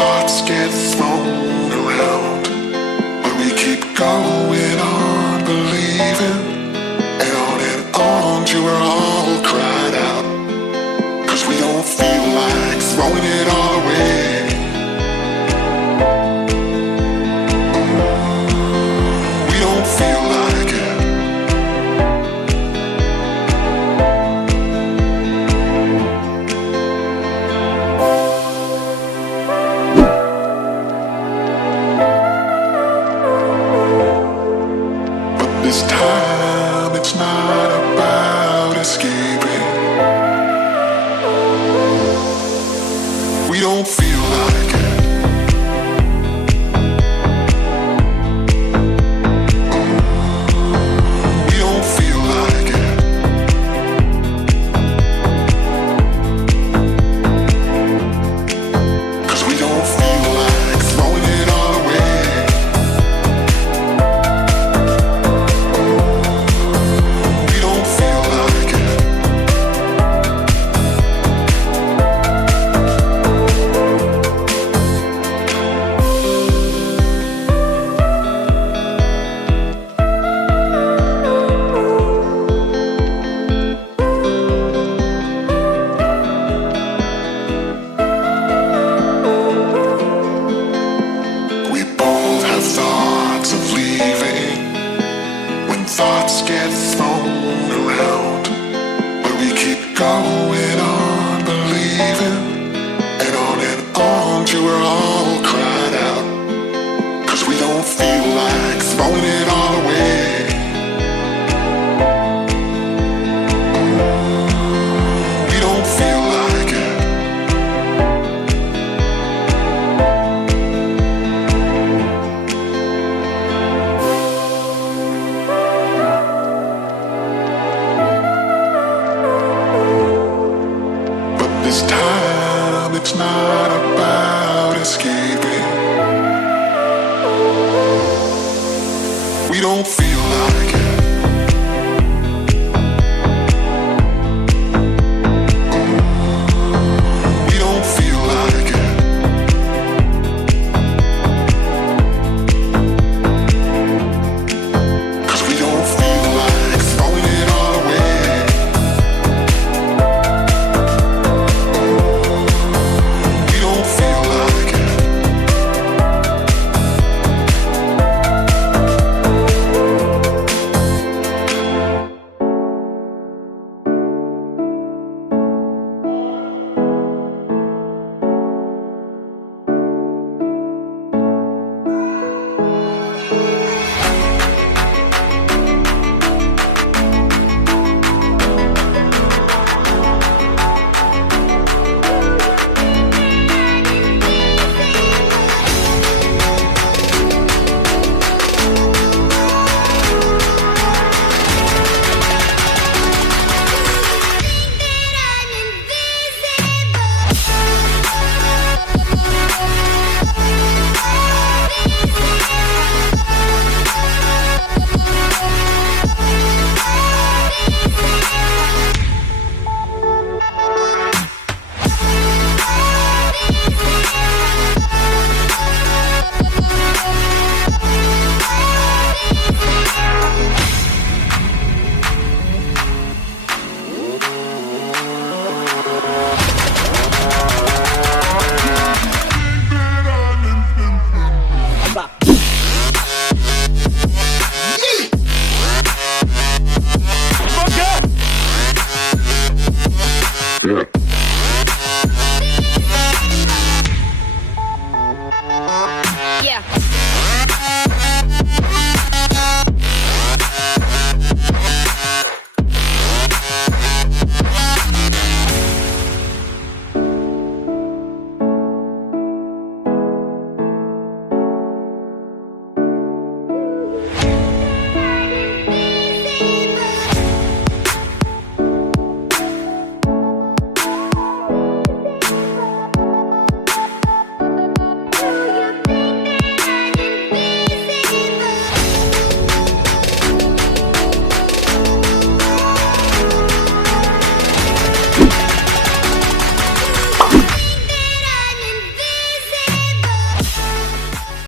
thoughts get thrown around, but we keep going on believing, and on till we're all cried out, 'cause we don't feel like throwing it all away. We don't feel like it. This time it's not about escaping. We don't feel like it. We don't feel like it. 'Cause we don't feel like throwing it all away. Thoughts of leaving, when thoughts get thrown around, but we keep going on believing, and on till we're all cried out, 'cause we don't feel like throwing it all away. We don't feel like it. This time it's not about escaping. We don't feel like it. We don't feel like it. 'Cause we don't feel like throwing it all away. Yeah.